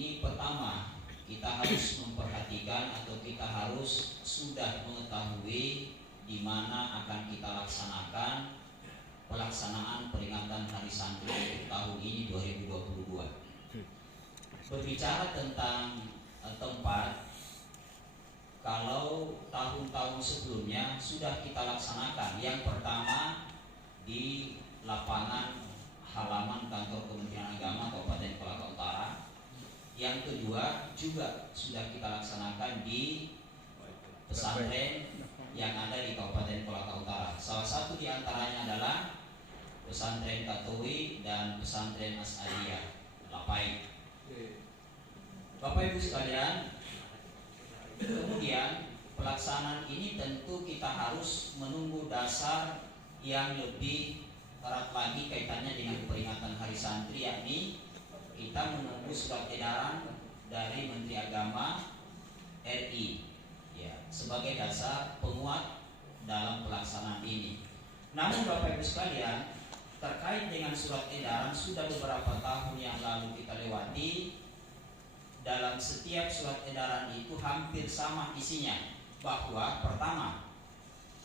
ini pertama kita harus memperhatikan atau kita harus sudah mengetahui di mana akan kita laksanakan pelaksanaan peringatan Hari Santri tahun ini 2022. Berbicara tentang tempat, kalau tahun-tahun sebelumnya sudah kita laksanakan. Yang pertama di lapangan halaman kantor Kementerian Agama Kabupaten Kolaka Utara. Yang kedua juga sudah kita laksanakan di pesantren yang ada di Kabupaten Kolaka Utara. Salah satu di antaranya adalah pesantren Katowi dan pesantren As'adiyah Lapai. Bapak Ibu sekalian, kemudian pelaksanaan ini tentu kita harus menunggu dasar yang lebih erat lagi kaitannya dengan peringatan Hari Santri, yakni kita menunggu surat edaran dari Menteri Agama RI ya, sebagai dasar penguat dalam pelaksanaan ini. Namun Bapak Ibu sekalian, terkait dengan surat edaran sudah beberapa tahun yang lalu kita lewati. Dalam setiap surat edaran itu hampir sama isinya, bahwa pertama,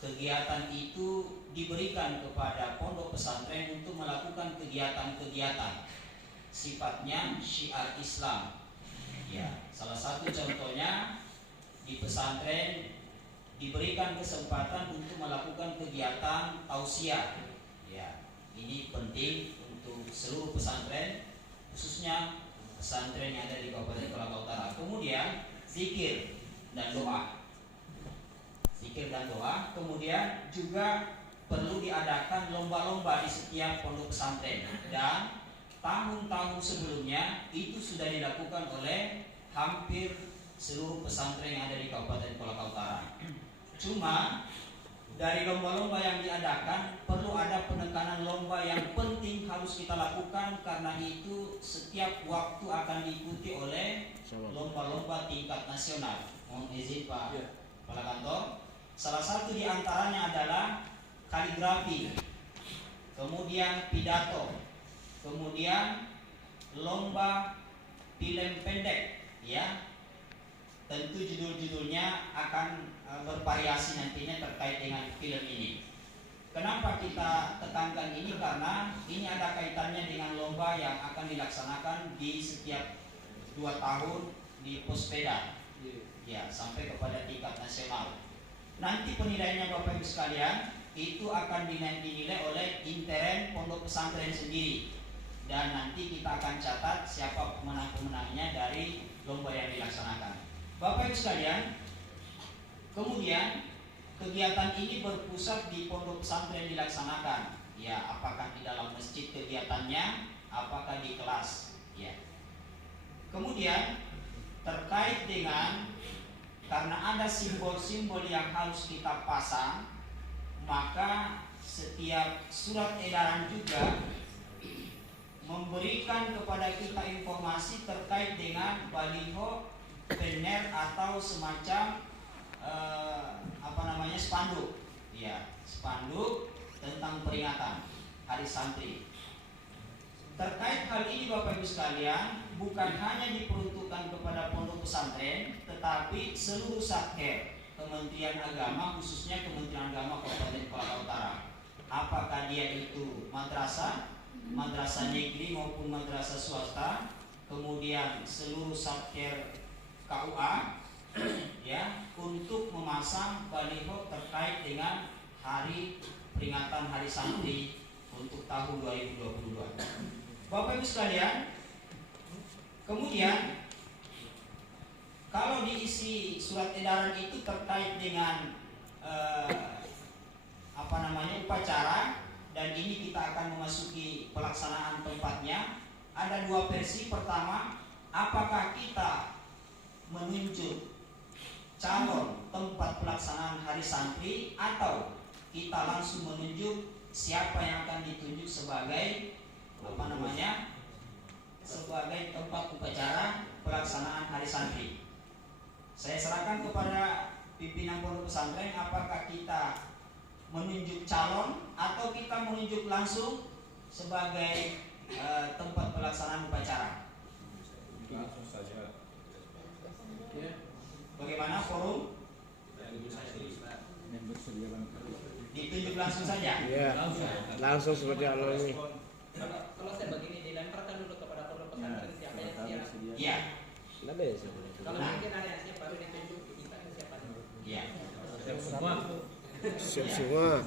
kegiatan itu diberikan kepada pondok pesantren untuk melakukan kegiatan-kegiatan sifatnya syiar Islam. Ya, salah satu contohnya di pesantren diberikan kesempatan untuk melakukan kegiatan tausiah. Ya, ini penting untuk seluruh pesantren, khususnya pesantren yang ada di Kabupaten Kolaka Utara. Kemudian zikir dan doa. Zikir dan doa. Kemudian juga perlu diadakan lomba-lomba di setiap pondok pesantren. Dan tahun-tahun sebelumnya itu sudah dilakukan oleh hampir seluruh pesantren yang ada di Kabupaten Kolaka Utara. Cuma dari lomba-lomba yang diadakan perlu ada penekanan lomba yang penting harus kita lakukan, karena itu setiap waktu akan diikuti oleh lomba-lomba tingkat nasional. Mohon izin Pak Kepala Kantor. Salah satu di antaranya adalah kaligrafi, kemudian pidato, kemudian lomba film pendek, ya. Tentu judul-judulnya akan bervariasi nantinya terkait dengan film ini. Kenapa kita tekankan ini? Karena ini ada kaitannya dengan lomba yang akan dilaksanakan di setiap 2 tahun di Pospeda, ya, sampai kepada tingkat nasional. Nanti penilaiannya Bapak Ibu sekalian itu akan dinilai oleh intern pondok pesantren sendiri, dan nanti kita akan catat siapa pemenang-pemenangnya dari lomba yang dilaksanakan. Bapak Ibu sekalian, kemudian kegiatan ini berpusat di pondok pesantren dilaksanakan. Ya, apakah di dalam masjid kegiatannya, apakah di kelas, ya. Kemudian terkait dengan, karena ada simbol-simbol yang harus kita pasang, maka setiap surat edaran juga memberikan kepada kita informasi terkait dengan baliho, banner atau semacam spanduk, ya, spanduk tentang peringatan Hari Santri. Terkait hal ini Bapak Ibu sekalian, bukan hanya diperuntukkan kepada pondok pesantren, tetapi seluruh satker Kementerian Agama, khususnya Kementerian Agama Kabupaten Kolaka Utara. Apakah dia itu madrasah, madrasah negeri maupun madrasah swasta, kemudian seluruh satker KUA, ya, untuk memasang baliho terkait dengan hari peringatan Hari Santri untuk tahun 2022. Bapak Ibu sekalian, kemudian kalau diisi surat edaran itu terkait dengan upacara, dan ini kita akan memasuki pelaksanaan tempatnya. Ada 2 versi. Pertama, apakah kita menunjuk calon tempat pelaksanaan Hari Santri, atau kita langsung menunjuk siapa yang akan ditunjuk sebagai sebagai tempat upacara pelaksanaan Hari Santri. Saya serahkan kepada pimpinan pondok pesantren, apakah kita menunjuk calon atau kita menunjuk langsung sebagai tempat pelaksanaan upacara. Langsung saja. bagaimana forum? Ditunjuk langsung saja. Iya. Langsung seperti Allah ini. Kalau saya begini dilemparkan dulu kepada pondok pesantren siapa yang siap. Iya. Ada ya? Kalau mungkin ada yang siap baru ditunjuk kita ke siapa. Iya. Siap semua.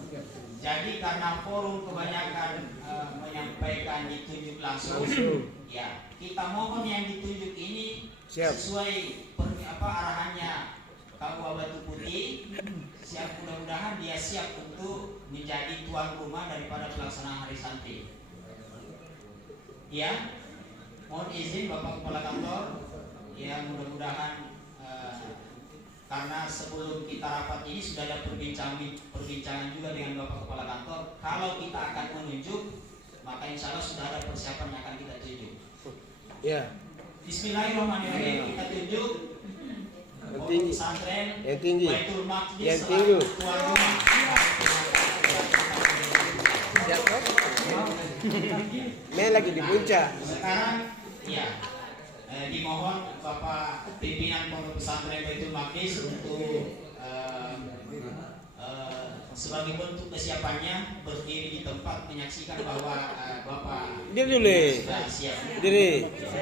Jadi karena forum kebanyakan menyampaikan ditunjuk langsung, ya kita mohon yang ditunjuk ini Siap. sesuai arahannya Kapua Batu Putih. Siap, mudah-mudahan dia siap untuk menjadi tuan rumah daripada pelaksanaan hari santri. Ya, mohon izin Bapak Kepala Kantor. Ya, mudah-mudahan karena sebelum kita rapat ini sudah ada perbincangan juga dengan Bapak Kepala Kantor. Kalau kita akan menunjuk, maka insya Allah sudah ada persiapan yang akan kita tunjuk. Ya. Bismillahirrahmanirrahim. Kita tunjuk Yang tinggi. pesantren Yang tinggi. Baitul Maqdis Yang selaku tinggi. tuan rumah. Siapa? Ini lagi di puncak. Sekarang, ya, dimohon Bapak pimpinan Pondok Pesantren Baitul Maqdis untuk sebagai bentuk kesiapannya berdiri di tempat menyaksikan bahwa Bapak Diri dulu. sudah siap. Diri.